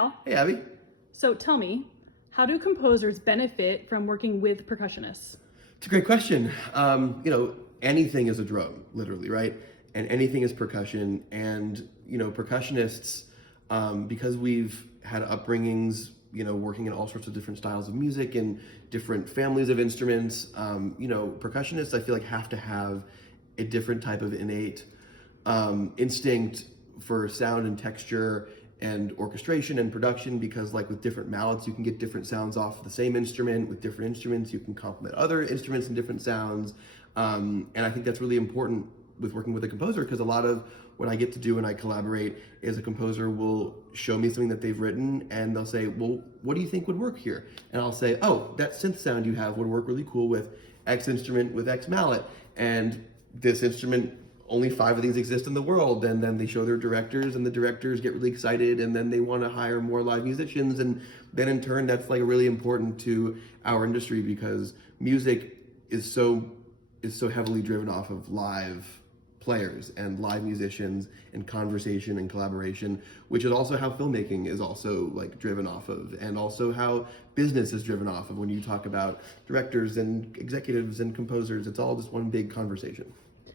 Hal. Hey, Abby. So tell me, how do composers benefit from working with percussionists? It's a great question. Anything is a drum, literally, right? And anything is percussion. And, percussionists, because we've had upbringings, working in all sorts of different styles of music and different families of instruments, percussionists, I feel like, have to have a different type of innate instinct for sound and texture and orchestration and production, because like with different mallets you can get different sounds off the same instrument. With different instruments you can complement other instruments and different sounds, and I think that's really important with working with a composer, because a lot of what I get to do when I collaborate is a composer will show me something that they've written and they'll say, well, what do you think would work here? And I'll say, oh, that synth sound you have would work really cool with X instrument with X mallet, and this instrument, only 5 of these exist in the world. And then they show their directors and the directors get really excited and then they want to hire more live musicians. And then in turn, that's like really important to our industry, because music is so heavily driven off of live players and live musicians and conversation and collaboration, which is also how filmmaking is also like driven off of, and also how business is driven off of. When you talk about directors and executives and composers, it's all just one big conversation.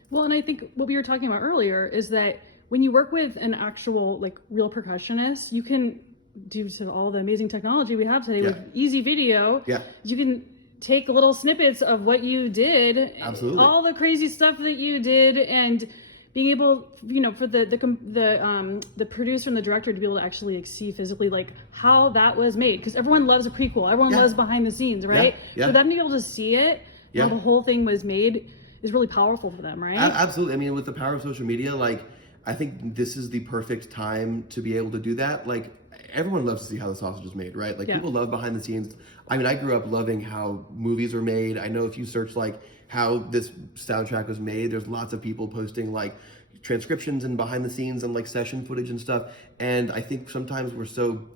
Well, and I think what we were talking about earlier is that when you work with an actual, like, real percussionist, you can, due to all the amazing technology we have today with easy video, you can take little snippets of what you did, absolutely, all the crazy stuff that you did, and being able, for the producer and the director to be able to actually see physically like how that was made, because everyone loves a prequel, everyone loves behind the scenes, right? For them to be able to see it, how the whole thing was made, is really powerful for them, right? Absolutely. I mean, with the power of social media, like, I think this is the perfect time to be able to do that. Like, everyone loves to see how the sausage is made, right? Like, people love behind the scenes. I mean, I grew up loving how movies are made. I know if you search like how this soundtrack was made, there's lots of people posting like transcriptions and behind the scenes and like session footage and stuff. And I think sometimes we're so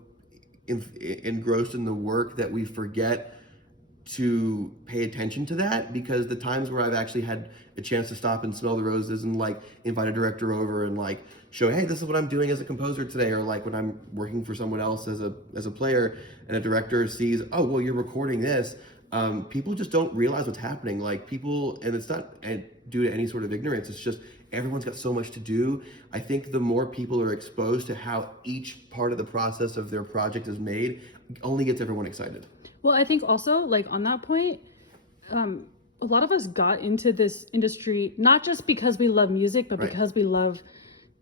engrossed in the work that we forget to pay attention to that, because the times where I've actually had a chance to stop and smell the roses and like invite a director over and like show, hey, this is what I'm doing as a composer today, or like when I'm working for someone else as a player and a director sees, oh, well, you're recording this. People just don't realize what's happening. Like, people, and it's not due to any sort of ignorance, it's just everyone's got so much to do. I think the more people are exposed to how each part of the process of their project is made, only gets everyone excited. Well, I think also, like, on that point, a lot of us got into this industry not just because we love music, but because we love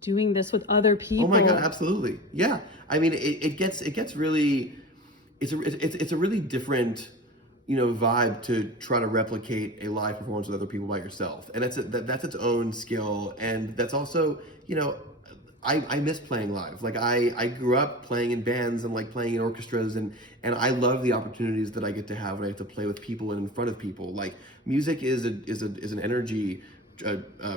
doing this with other people. Oh my God, absolutely. Yeah. I mean, it gets really, it's a really different, vibe to try to replicate a live performance with other people by yourself. And that's its own skill. And that's also, I miss playing live. Like, I grew up playing in bands and like playing in orchestras, and I love the opportunities that I get to have when I have to play with people and in front of people. Like, music is an energy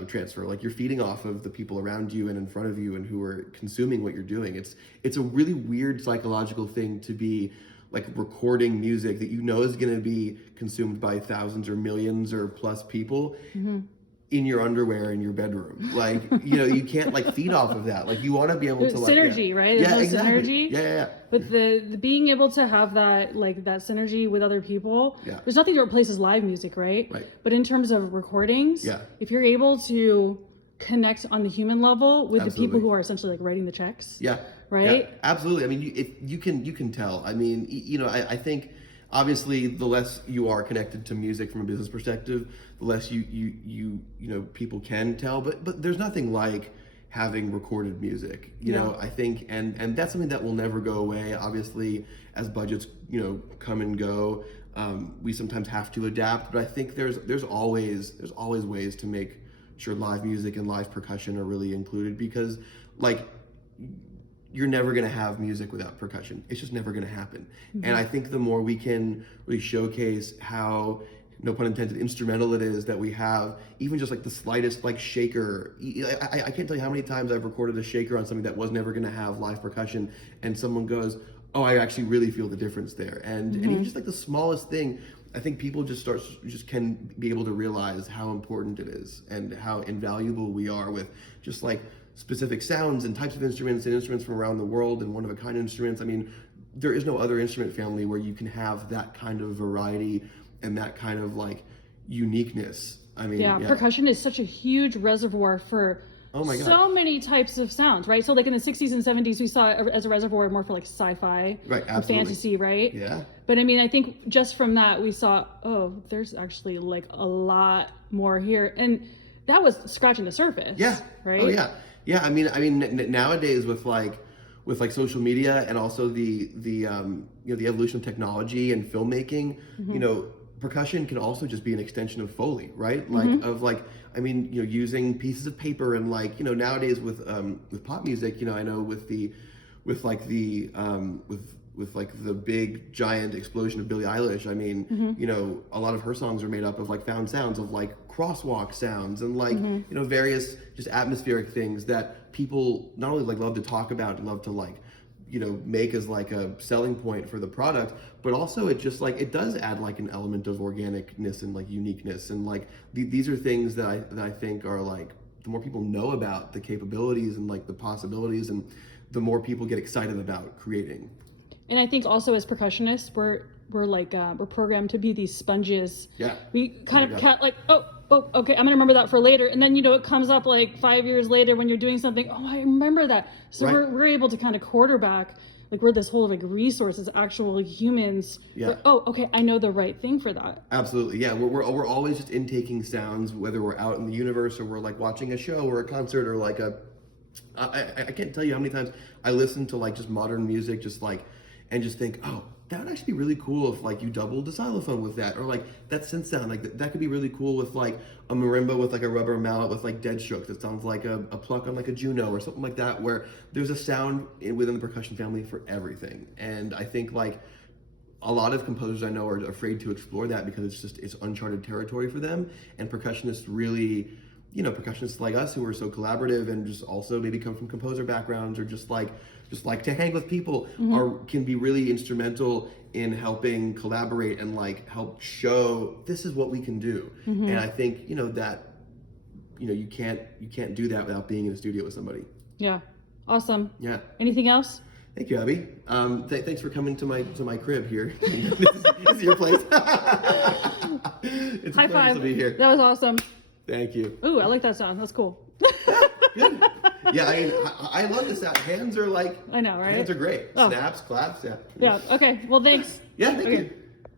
transfer. Like, you're feeding off of the people around you and in front of you and who are consuming what you're doing. It's a really weird psychological thing to be like recording music that is going to be consumed by thousands or millions or plus people. In your underwear in your bedroom. Like, you can't like feed off of that. Like, you want to be able to like synergy, right? There's exactly. Synergy. Yeah. But the being able to have that, like, that synergy with other people, there's nothing that replaces live music, right? But in terms of recordings, if you're able to connect on the human level with the people who are essentially like writing the checks. Right? Yeah, absolutely. I mean, you can tell. I mean, I think obviously the less you are connected to music from a business perspective, the less you people can tell, but there's nothing like having recorded music, I think, and that's something that will never go away. Obviously, as budgets come and go, we sometimes have to adapt, but I think there's always ways to make sure live music and live percussion are really included, because like, you're never going to have music without percussion. It's just never going to happen. And I think the more we can really showcase how, no pun intended, instrumental it is that we have, even just like the slightest like shaker. I can't tell you how many times I've recorded a shaker on something that was never going to have live percussion, and someone goes, oh, I actually really feel the difference there. And even just like the smallest thing, I think people just can be able to realize how important it is and how invaluable we are with just like specific sounds and types of instruments and instruments from around the world and one-of-a-kind instruments. I mean, there is no other instrument family where you can have that kind of variety and that kind of like uniqueness. I mean, percussion is such a huge reservoir for so many types of sounds, right? So like in the 60s and 70s, we saw it as a reservoir more for like sci-fi, right, and fantasy, right? Yeah. But I mean, I think just from that, we saw, oh, there's actually like a lot more here. And that was scratching the surface. Yeah. Right? Oh, yeah. Yeah. I mean, nowadays with social media and also the evolution of technology and filmmaking, percussion can also just be an extension of Foley, right? Like using pieces of paper and nowadays with pop music, I know with the big giant explosion of Billie Eilish, I mean, a lot of her songs are made up of like found sounds of like crosswalk sounds and various just atmospheric things that people not only like love to talk about and love to make as like a selling point for the product, but also it just like it does add like an element of organicness and like uniqueness and like these are things that I think are like the more people know about the capabilities and like the possibilities and the more people get excited about creating. And I think also as percussionists, we're programmed to be these sponges. Yeah. We kind of can't like, oh, okay, I'm gonna remember that for later. And then, it comes up like 5 years later when you're doing something, oh, I remember that. So we're able to kind of quarterback, like we're this whole like resource as actual humans. Yeah. Oh, okay, I know the right thing for that. Absolutely, yeah. We're always just intaking sounds, whether we're out in the universe or we're like watching a show or a concert or like I can't tell you how many times I listen to like just modern music, and just think, oh, that would actually be really cool if like you doubled the xylophone with that, or like that synth sound, like that could be really cool with like a marimba with like a rubber mallet with like dead shook that sounds like a pluck on like a Juno or something like that, where there's a sound within the percussion family for everything. And I think like a lot of composers I know are afraid to explore that because it's uncharted territory for them, and percussionists really, percussionists like us who are so collaborative and just also maybe come from composer backgrounds or just like to hang with people can be really instrumental in helping collaborate and like help show this is what we can do. And I think that you can't do that without being in a studio with somebody. Yeah, awesome. Yeah. Anything else? Thank you, Abby. Thanks for coming to my crib here. This is your place. It's High a pleasure five. to be here. That was awesome. Thank you. Ooh, I like that sound. That's cool. Good. Yeah, I love this sound. Hands are like, I know, right? Hands are great. Oh. Snaps, claps, yeah. Yeah, okay. Well, thanks. Yeah, thank you.